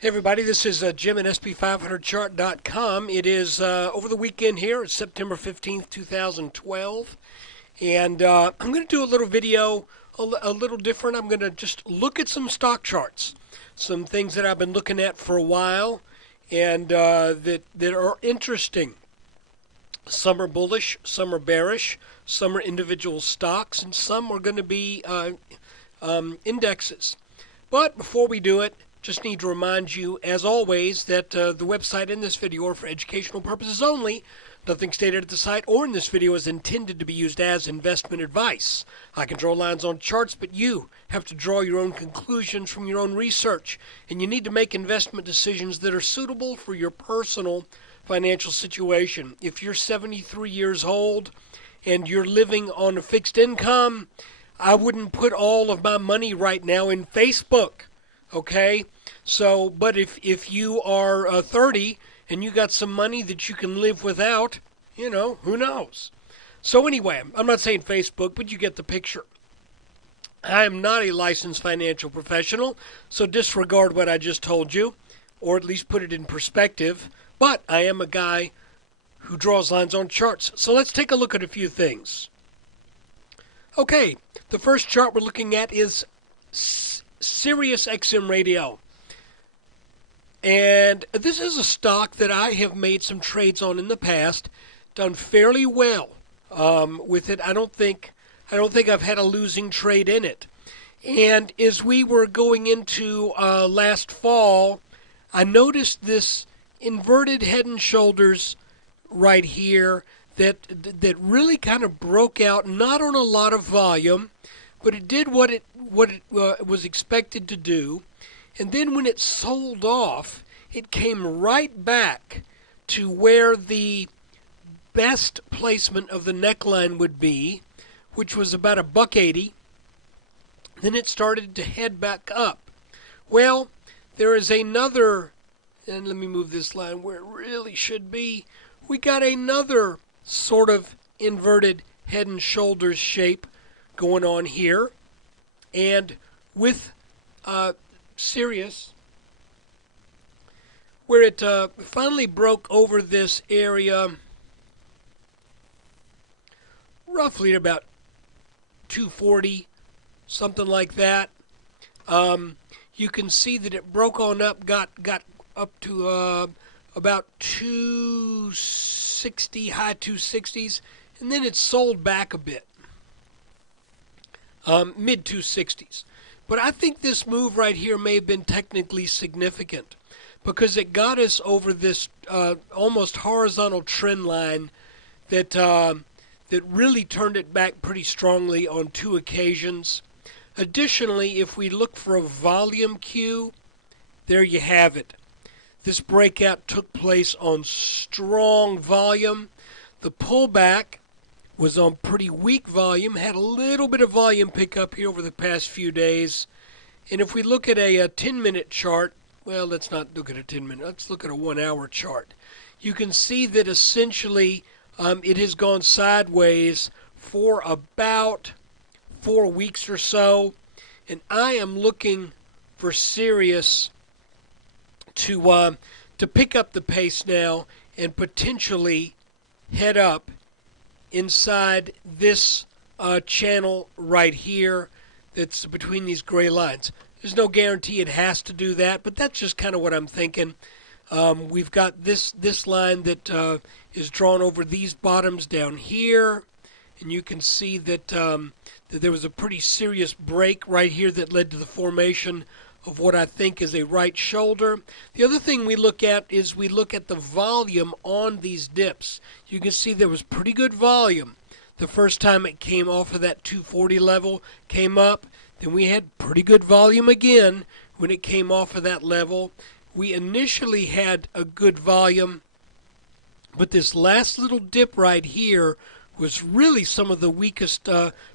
Hey everybody, this is Jim at SP500chart.com. It is over the weekend here. It's September 15th, 2012. And I'm going to do a little video a little different. I'm going to just look at some stock charts, some things that I've been looking at for a while and that are interesting. Some are bullish, some are bearish, some are individual stocks, and some are going to be indexes. But before we do it, just need to remind you, as always, that the website in this video are for educational purposes only. Nothing stated at the site or in this video is intended to be used as investment advice. I can draw lines on charts, but you have to draw your own conclusions from your own research. And you need to make investment decisions that are suitable for your personal financial situation. If you're 73 years old and you're living on a fixed income, I wouldn't put all of my money right now in Facebook. Okay, so but if you are 30 and you got some money that you can live without, who knows? So anyway, I'm not saying Facebook, but you get the picture. I am not a licensed financial professional, so disregard what I just told you, or at least put it in perspective. But I am a guy who draws lines on charts. So let's take a look at a few things. Okay, the first chart we're looking at is Sirius XM Radio. And this is a stock that I have made some trades on in the past, done fairly well with it. I don't think I've had a losing trade in it. And as we were going into last fall, I noticed this inverted head and shoulders right here that really kind of broke out, not on a lot of volume, but it did what it was expected to do. And then when it sold off, it came right back to where the best placement of the neckline would be, which was about $1.80. Then it started to head back up. Well, there is another, and let me move this line where it really should be. We got another sort of inverted head and shoulders shape going on here. And with Sirius, where it finally broke over this area roughly at about 240, something like that. You can see that it broke on up, got up to about 260, high 260s, and then it sold back a bit, mid 260s. But I think this move right here may have been technically significant because it got us over this almost horizontal trend line that really turned it back pretty strongly on two occasions. Additionally, if we look for a volume cue, there you have it. This breakout took place on strong volume. The pullback was on pretty weak volume, had a little bit of volume pickup here over the past few days. And if we look at a 10-minute chart, well, let's not look at a 10-minute, let's look at a 1-hour chart. You can see that essentially it has gone sideways for about 4 weeks or so. And I am looking for Sirius to pick up the pace now and potentially head up inside this channel right here that's between these gray lines. There's no guarantee it has to do that, but that's just kind of what I'm thinking. We've got this line that is drawn over these bottoms down here, and you can see that there was a pretty serious break right here that led to the formation of what I think is a right shoulder. The other thing we look at is we look at the volume on these dips. You can see there was pretty good volume. The first time it came off of that 240 level, came up. Then we had pretty good volume again when it came off of that level. We initially had a good volume, but this last little dip right here was really some of the weakest,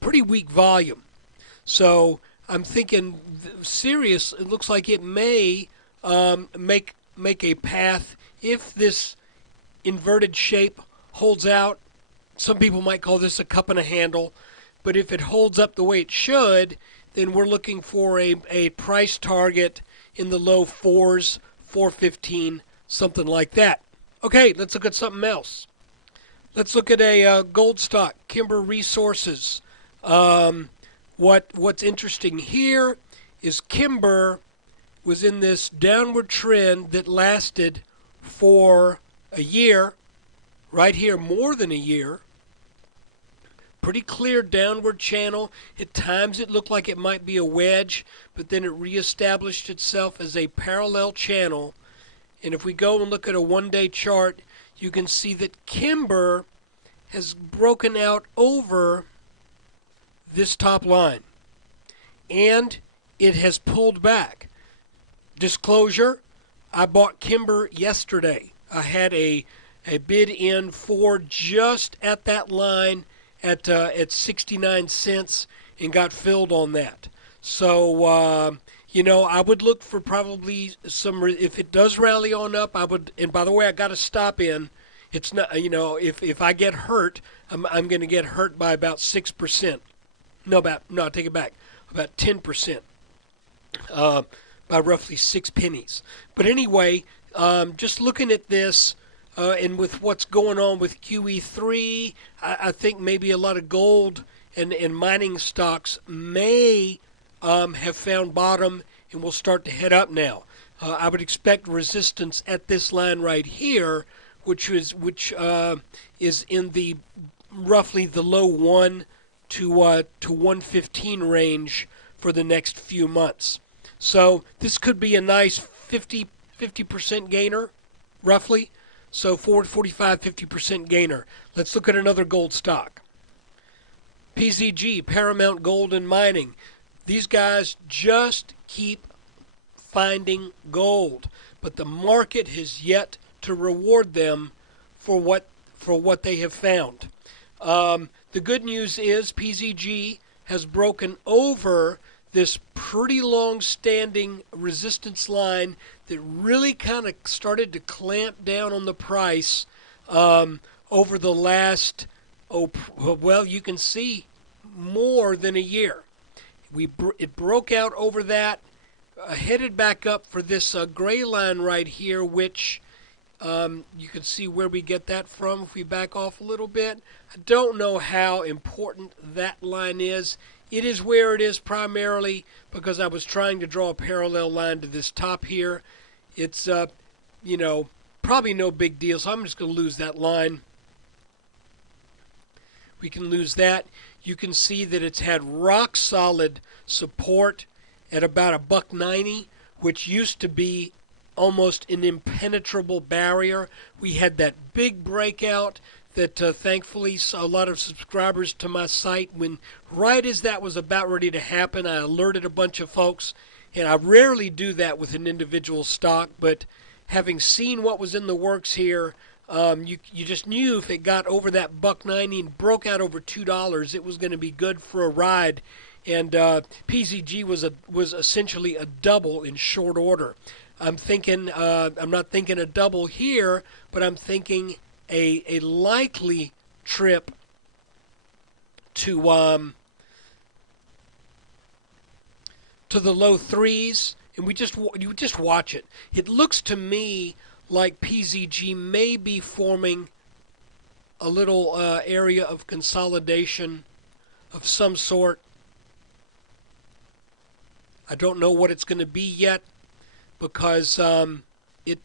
pretty weak volume. So I'm thinking Sirius, it looks like it may make a path if this inverted shape holds out. Some people might call this a cup and a handle, but if it holds up the way it should, then we're looking for a price target in the low 4s, 415, something like that. Okay, let's look at something else. Let's look at a gold stock, Kimber Resources. What's interesting here is Kimber was in this downward trend that lasted for a year, right here, more than a year. Pretty clear downward channel. At times it looked like it might be a wedge, but then it reestablished itself as a parallel channel. And if we go and look at a one-day chart, you can see that Kimber has broken out over this top line. And it has pulled back. Disclosure, I bought Kimber yesterday. I had a bid in for just at that line at 69 cents and got filled on that. So, I would look for probably some, if it does rally on up, I would, and by the way, I got to stop in. It's not, if I get hurt, I'm going to get hurt by about 6%. No, I take it back, about 10%, by roughly 6 pennies. But anyway, just looking at this, and with what's going on with QE3, I think maybe a lot of gold and mining stocks may have found bottom and will start to head up now. I would expect resistance at this line right here, which is in the roughly the low 1 to 115 range for the next few months. So this could be a nice 50% gainer, roughly. So 45, 50% gainer. Let's look at another gold stock. PZG, Paramount Gold and Mining. These guys just keep finding gold, but the market has yet to reward them for what they have found. The good news is PZG has broken over this pretty long-standing resistance line that really kind of started to clamp down on the price over the last, you can see more than a year. It broke out over that, headed back up for this gray line right here, which you can see where we get that from if we back off a little bit. I don't know how important that line is. It is where it is primarily because I was trying to draw a parallel line to this top here. It's, probably no big deal, so I'm just going to lose that line. We can lose that. You can see that it's had rock solid support at about $1.90, which used to be almost an impenetrable barrier. We had that big breakout that thankfully saw a lot of subscribers to my site. When right as that was about ready to happen, I alerted a bunch of folks, and I rarely do that with an individual stock, but having seen what was in the works here, you just knew if it got over that $1.90 and broke out over $2, it was going to be good for a ride. And PZG was essentially a double in short order. I'm not thinking a double here, but I'm thinking a likely trip to the low 3s, and you just watch it. It looks to me like PZG may be forming a little area of consolidation of some sort. I don't know what it's going to be yet, because it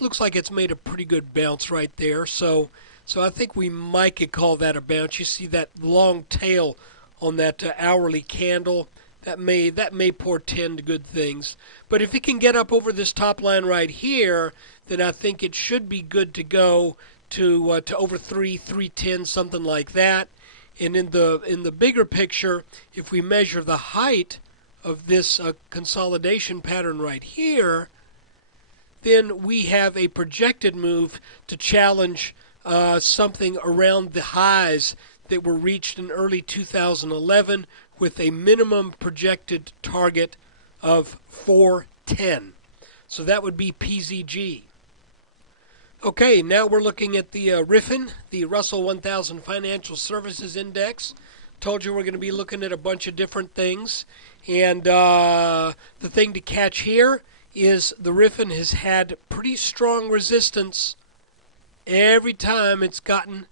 looks like it's made a pretty good bounce right there. So I think we might could call that a bounce. You see that long tail on that hourly candle. That may portend good things. But if it can get up over this top line right here, then I think it should be good to go to over 310, something like that. And in the bigger picture, if we measure the height of this consolidation pattern right here, then we have a projected move to challenge something around the highs that were reached in early 2011 with a minimum projected target of 410. So that would be PZG. Okay, now we're looking at the RIFIN, the Russell 1000 Financial Services Index. Told you we're going to be looking at a bunch of different things. And the thing to catch here is the Riffin has had pretty strong resistance every time it's gotten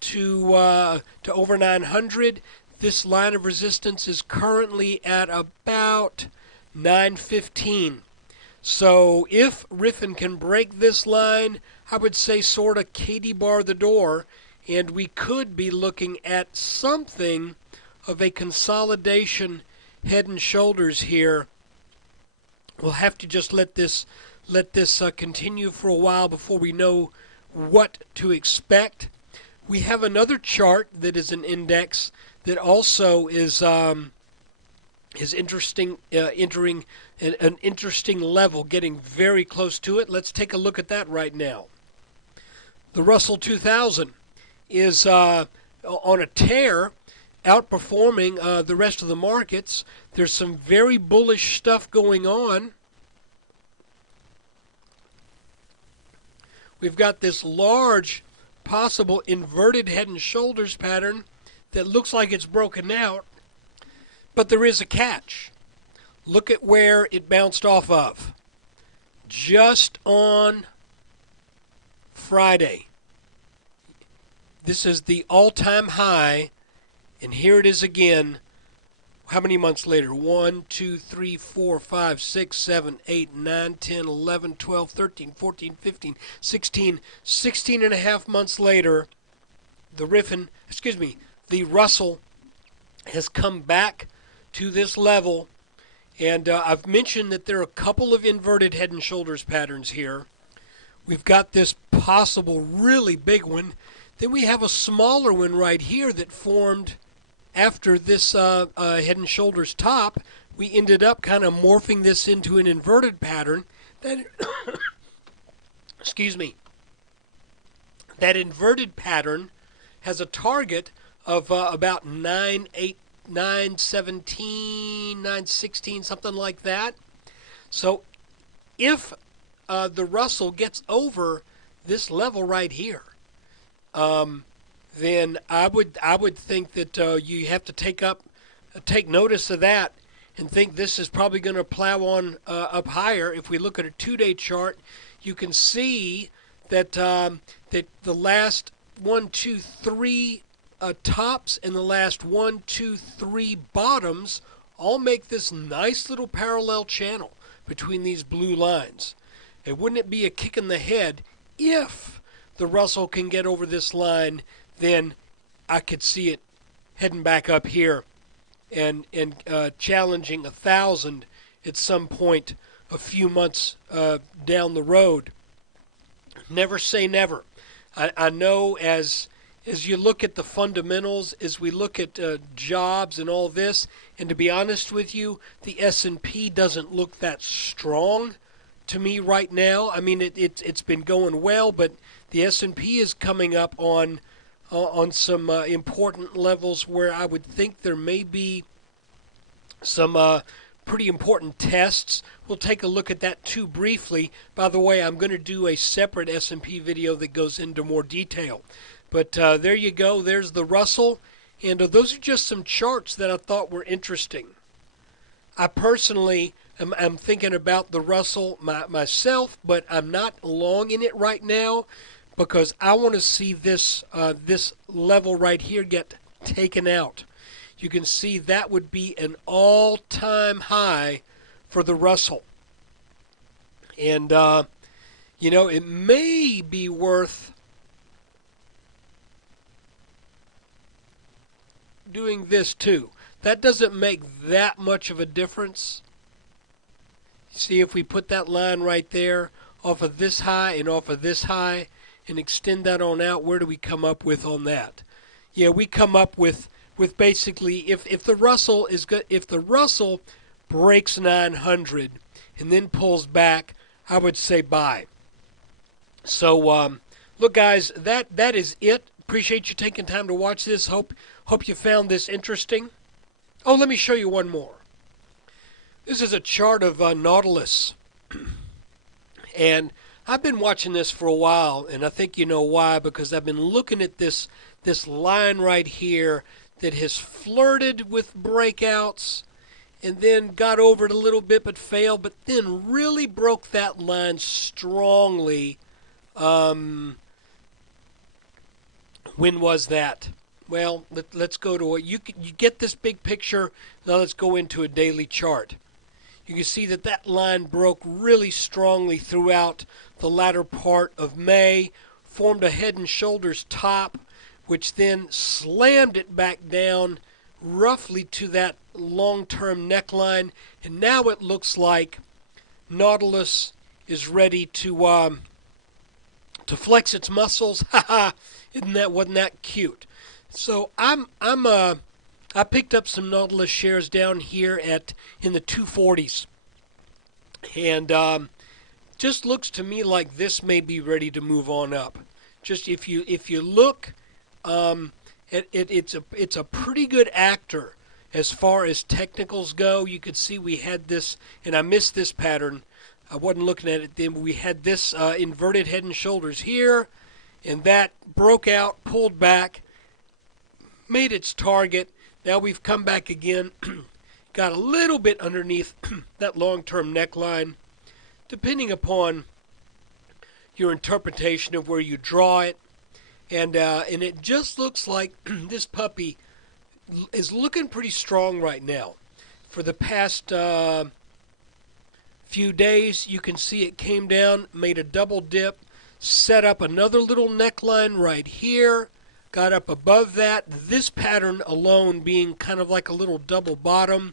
to over 900. This line of resistance is currently at about 915. So if Riffin can break this line, I would say sort of Katie bar the door, and we could be looking at something of a consolidation head and shoulders here. We'll have to just let this continue for a while before we know what to expect. We have another chart that is an index that also is interesting, entering an interesting level, getting very close to it. Let's take a look at that right now. The Russell 2000 is on a tear, outperforming the rest of the markets. There's some very bullish stuff going on. We've got this large possible inverted head and shoulders pattern that looks like it's broken out, but there is a catch. Look at where it bounced off of. Just on Friday. This is the all-time high, and here it is again. How many months later? 1, 2, 3, 4, 5, 6, 7, 8, 9, 10, 11, 12, 13, 14, 15, 16. 16 and a half months later, the Russell has come back to this level. And I've mentioned that there are a couple of inverted head and shoulders patterns here. We've got this possible really big one. Then we have a smaller one right here that formed after this head and shoulders top. We ended up kind of morphing this into an inverted pattern. That that inverted pattern has a target of about 917, 916, something like that. So if the Russell gets over this level right here, then I would think that you have to take notice of that and think this is probably going to plow on up higher. If we look at a 2-day chart, you can see that that the last 1, 2, 3 tops and the last 1, 2, 3 bottoms all make this nice little parallel channel between these blue lines. And wouldn't it be a kick in the head if the Russell can get over this line? Then I could see it heading back up here and challenging 1,000 at some point a few months down the road. Never say never. I know as you look at the fundamentals, as we look at jobs and all this, and to be honest with you, the S&P doesn't look that strong to me right now. I mean, it's been going well, but the S&P is coming up on some important levels where I would think there may be some pretty important tests. We'll take a look at that too briefly. By the way, I'm going to do a separate S&P video that goes into more detail. But there you go. There's the Russell. And those are just some charts that I thought were interesting. I personally am thinking about the Russell myself, but I'm not long in it right now because I want to see this level right here get taken out. You can see that would be an all-time high for the Russell. And, it may be worth doing this too. That doesn't make that much of a difference. See, if we put that line right there off of this high and off of this high and extend that on out, where do we come up with on that? Yeah, we come up with basically if the Russell is good, if the Russell breaks 900 and then pulls back, I would say buy. So look, guys, that is it. Appreciate you taking time to watch this. Hope you found this interesting. Oh, let me show you one more. This is a chart of Nautilus. And I've been watching this for a while, and I think you know why, because I've been looking at this line right here that has flirted with breakouts and then got over it a little bit but failed, but then really broke that line strongly. When was that? Well, let's go to it. You get this big picture. Now let's go into a daily chart. You can see that that line broke really strongly throughout the latter part of May, formed a head and shoulders top, which then slammed it back down roughly to that long-term neckline, and now it looks like Nautilus is ready to flex its muscles. Haha, wasn't that cute? So I picked up some Nautilus shares down here in the 240s, and just looks to me like this may be ready to move on up. Just if you look, it's a pretty good actor as far as technicals go. You could see we had this, and I missed this pattern. I wasn't looking at it then. We had this inverted head and shoulders here, and that broke out, pulled back, made its target. Now we've come back again, got a little bit underneath that long-term neckline, depending upon your interpretation of where you draw it. And it just looks like this puppy is looking pretty strong right now. For the past few days, you can see it came down, made a double dip, set up another little neckline right here, got up above that. This pattern alone being kind of like a little double bottom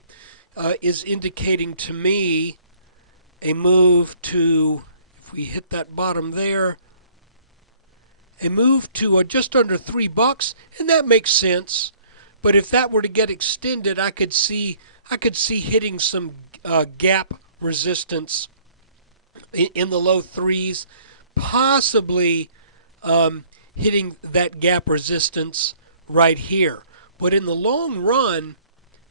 is indicating to me a move to, if we hit that bottom there, a move to just under $3, and that makes sense. But if that were to get extended, I could see hitting some gap resistance in the low threes, possibly hitting that gap resistance right here. But in the long run,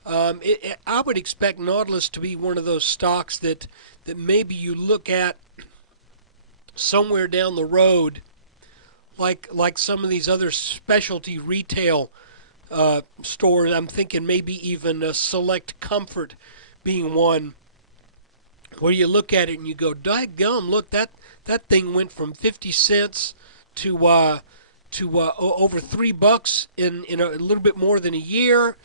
I would expect Nautilus to be one of those stocks that maybe you look at somewhere down the road, like some of these other specialty retail stores. I'm thinking maybe even Select Comfort being one, where you look at it and you go, "Daggum, look, that thing went from 50 cents to over $3 in a little bit more than a year,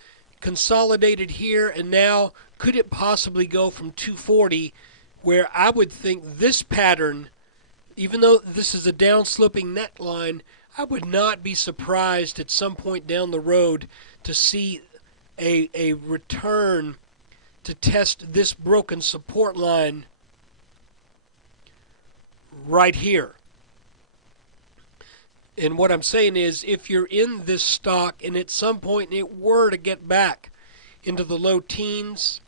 consolidated here, and now could it possibly go from 240, where I would think this pattern, even though this is a down-sloping neckline, I would not be surprised at some point down the road to see a return to test this broken support line right here." And what I'm saying is, if you're in this stock and at some point it were to get back into the low teens,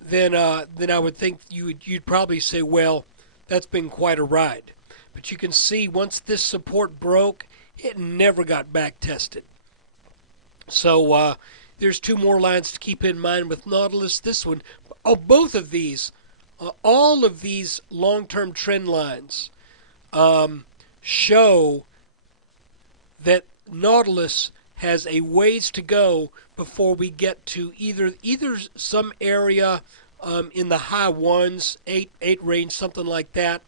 then I would think you'd probably say, well, that's been quite a ride. But you can see once this support broke, it never got back tested. So there's two more lines to keep in mind with Nautilus. This one, both of these, all of these long-term trend lines show that Nautilus has a ways to go before we get to either some area in the high ones, 8 range, something like that,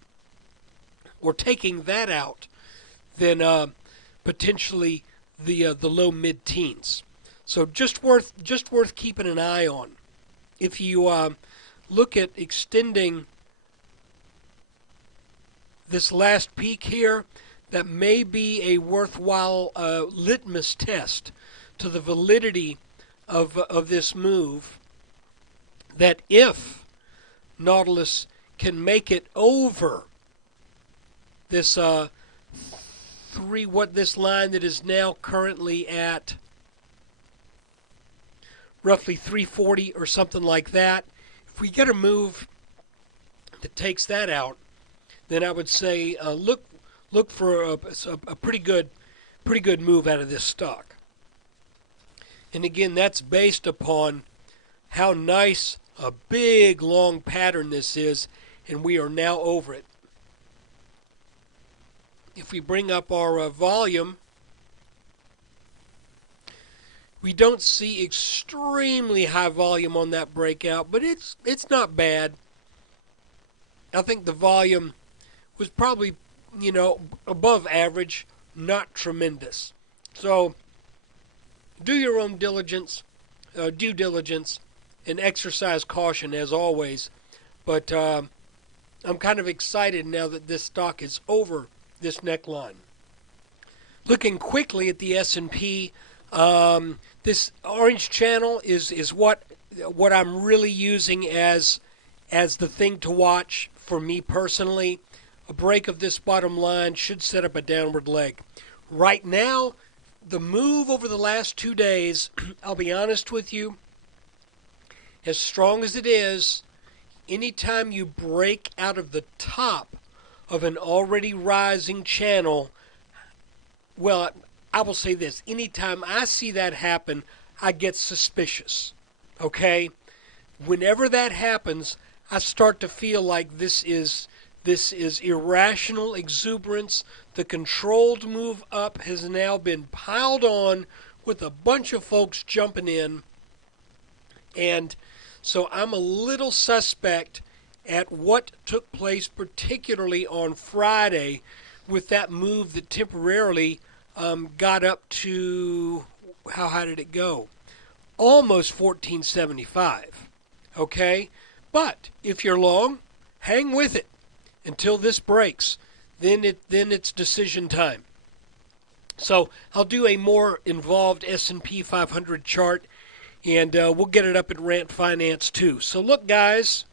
or taking that out, then potentially the low mid-teens. So just worth keeping an eye on. If you look at extending this last peak here, that may be a worthwhile litmus test to the validity of this move. That if Nautilus can make it over this this line that is now currently at roughly 340 or something like that, if we get a move that takes that out, then I would say look for a pretty good move out of this stock. And again, that's based upon how nice a big long pattern this is, and we are now over it. If we bring up our volume, We don't see extremely high volume on that breakout, but it's not bad. I think the volume was probably, above average, not tremendous. So do your own due diligence, and exercise caution as always. But I'm kind of excited now that this stock is over this neckline. Looking quickly at the S&P, this orange channel is what I'm really using as the thing to watch for me personally. A break of this bottom line should set up a downward leg. Right now, the move over the last 2 days, I'll be honest with you, as strong as it is, anytime you break out of the top of an already rising channel, well, I will say this, anytime I see that happen, I get suspicious, okay? Whenever that happens, I start to feel like this is irrational exuberance. The controlled move up has now been piled on with a bunch of folks jumping in, and so I'm a little suspect at what took place, particularly on Friday, with that move that temporarily got up to, how high did it go? Almost 1475. Okay? But if you're long, hang with it until this breaks. Then it's decision time. So I'll do a more involved S&P 500 chart, and we'll get it up at Rant Finance too. So look, guys,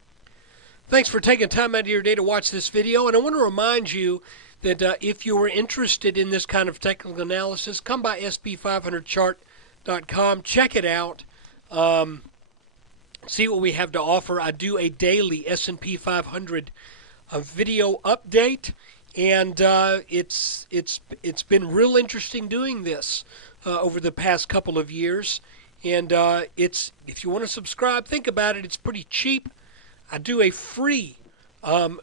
thanks for taking time out of your day to watch this video. And I want to remind you that if you are interested in this kind of technical analysis, come by sp500chart.com. Check it out. See what we have to offer. I do a daily S&P 500 video update, and it's been real interesting doing this over the past couple of years. And if you want to subscribe, think about it. It's pretty cheap. I do a free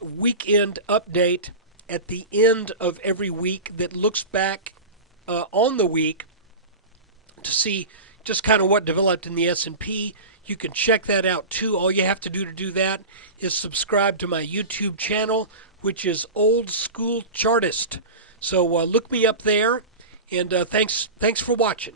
weekend update at the end of every week that looks back on the week to see just kind of what developed in the S&P. You can check that out too. All you have to do that is subscribe to my YouTube channel, which is Old School Chartist. So look me up there, and thanks for watching.